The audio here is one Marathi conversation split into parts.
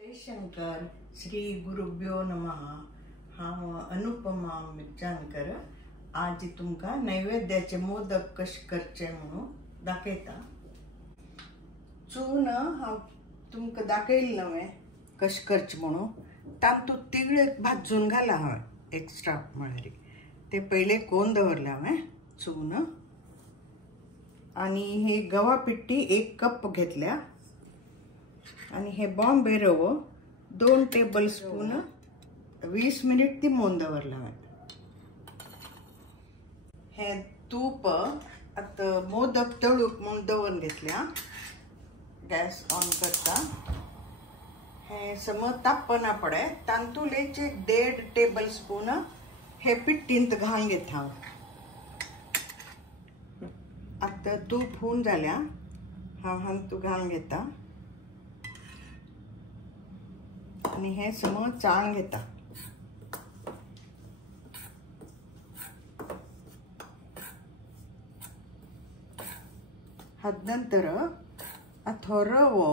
जय शंकर श्री गुरुभ्यो नमः। हांव अनुपमा मिरजांकर आज तुमका नैवेद्याचे मोदक कशे करचे म्हणून दाखयता। चून हांव तुमका दाखयले नवे कशे करचे म्हणून। तांतूळ तिगळे भाजून घाला हांवें एक्स्ट्रा म्हळ्यार ते पहिले कोण दवरले हांवें चून। आणि हे गवा पिट्टी 1 कप घेतल्या आणि हे बॉम्बे रवो 2 टेबलस्पून 20 मिनिट ती मोन दवरला हांवें। हे तूप आता मोदक तळूक म्हणून दवरून घेतल्या। गॅस ऑन करता। हे समज तापना पडे तांतूळेचे 1.5 टेबलस्पून हे पिट्टींत घालून घेता हांव। आता तूप होऊन जाल्या हांव तू घालून घेता आणि हे समज चाळून घेता। हात नंतर थोडो रवो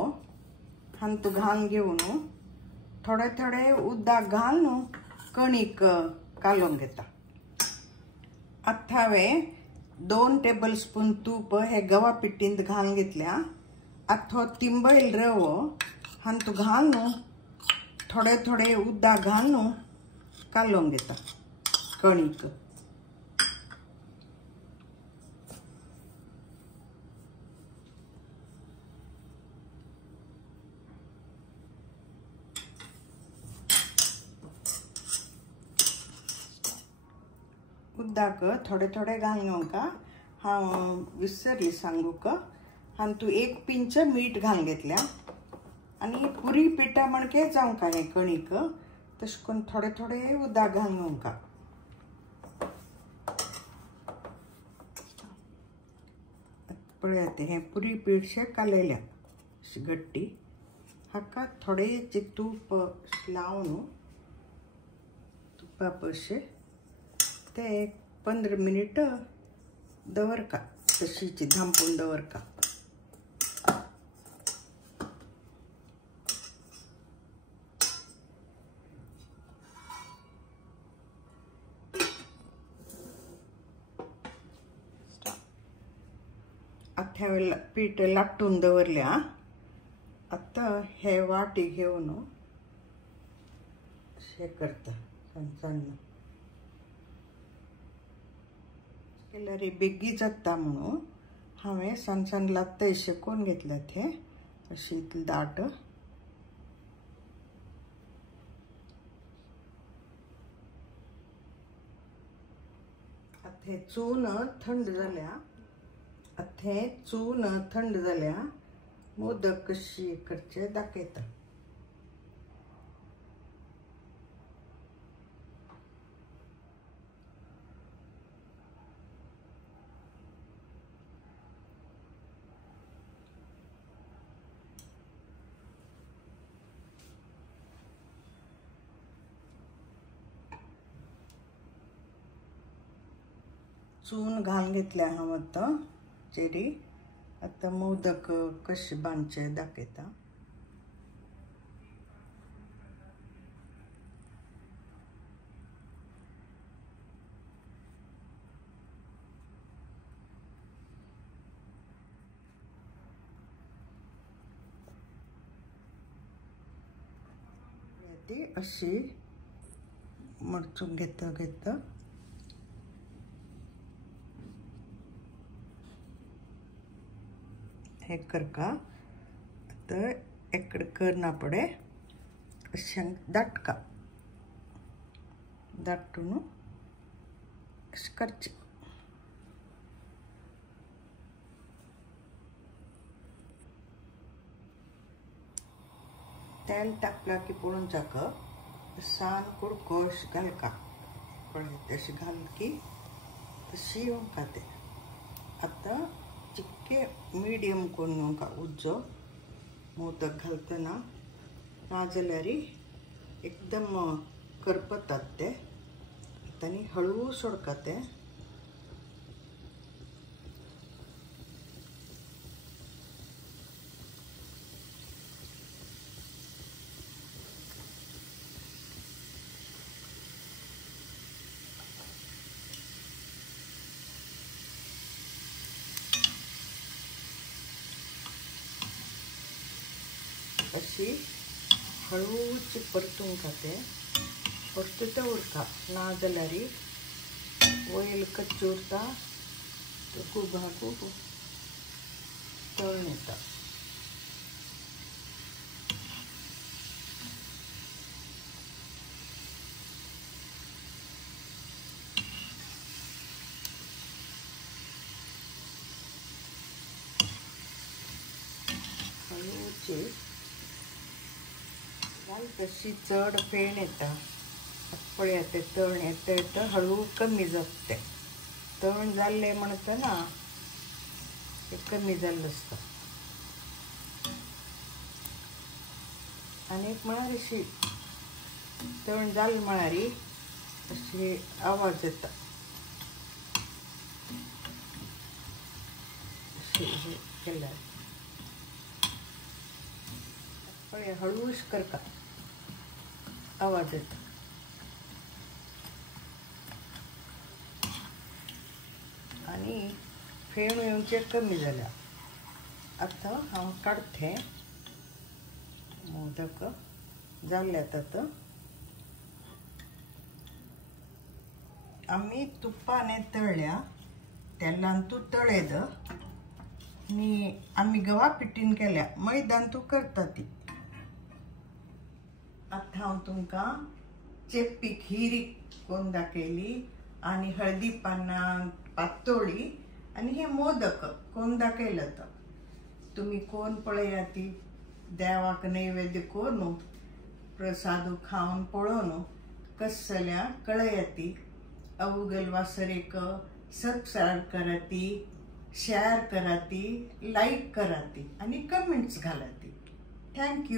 तू घालून घेवन थोडे थोडे उदक घालून कणिक कालोवन घेता। आता हांवें 2 टेबलस्पून तूप हे गवा पिट्टींत घालून घेतल्या। आता तिंबैल रवो तू घालून थोडे थोडे उदक घालून कालोवन घेता कणिक। उदक थोडे थोडे घालून हांव विसरली सांगूक तू 1 पिंच मीठ घालून घेतल्या आणि पुरी पिठा मणके जावंक हे कणिक तशें करून थोडे थोडे उदक घालून पळयात हे पुरी पीठशे कालयल्या अशी गट्टी। हाका थोडेशे तूप लावन तुपा पयशे ते 15 मिनिट दवरका तशीच धांपून दवरका। आता पीठ लाटून दवरल्या। आता हे वाटी घेवन अशें करता सण केल्यार बेगी जाता म्हणून हांवें सण लागता अशें करून घेतले ते अशी दाट। आता हे चून थंड जाल्या। आता हे चून थंड जाल्या मोदक कशी करचे दाखयता। चून घालून घेतल्या हांव आतां चेरी। आता मोदक कशे बांदचे दाखयता। ती अशी मडचून घेता हे करका। आता एकड़े करना पड़े अशें दाटका दाटून अशें करचें। तेल तापला की पळोवन चाकप सान कुडकोश घालका पळय तशें घाल की तशी येवंका ते। आता चिक्के मिडियम करून घेवंका उज्जो मोदक घालतना नाजाल्यार एकदम करपतात ते। आनी हळू सोडका ते। अशी हळूच परतून खाते परतुता उरता ना जाल्यार वयल कच्ची उरता खूब खूब तळून येता. हळूची तशी चड पेण येता पळया ते तळण येता येता हळू कमी जाता. तळण जाल्ले म्हणटा ना ते कमी जाल्लें आसता. आनी म्हळ्यार अशी तळण जालें म्हळ्यार अशी आवाज येता अशी केल्यार पळय हळूच करता आवाज येता. आनी फेण येवचे कमी जाल्या. आतां हांव काडथें मोदक जाल्यात. आतां आमी तुपान तळ्ळ्या तेलांतू तळेद आनी आमी गवा पिठीन केल्या मैदांतू करता ती. आतां हांव तुमकां चेप्पीक हिरी कोन्न दाखयली आनी हळदी पानां पातोळी आनी हे मोदक कोन्न दाखयल्यात. तुमी कोन्न पळया ती देवाक नैवेद्य कोन्न प्रसादू खावन पळोवन कस जाल्या कळया ती. अवगल वासरेक सबस्क्राइब करा ती, शेअर करा ती, लाईक करा ती आनी कमेंट्स घाला ती. थँक्यू.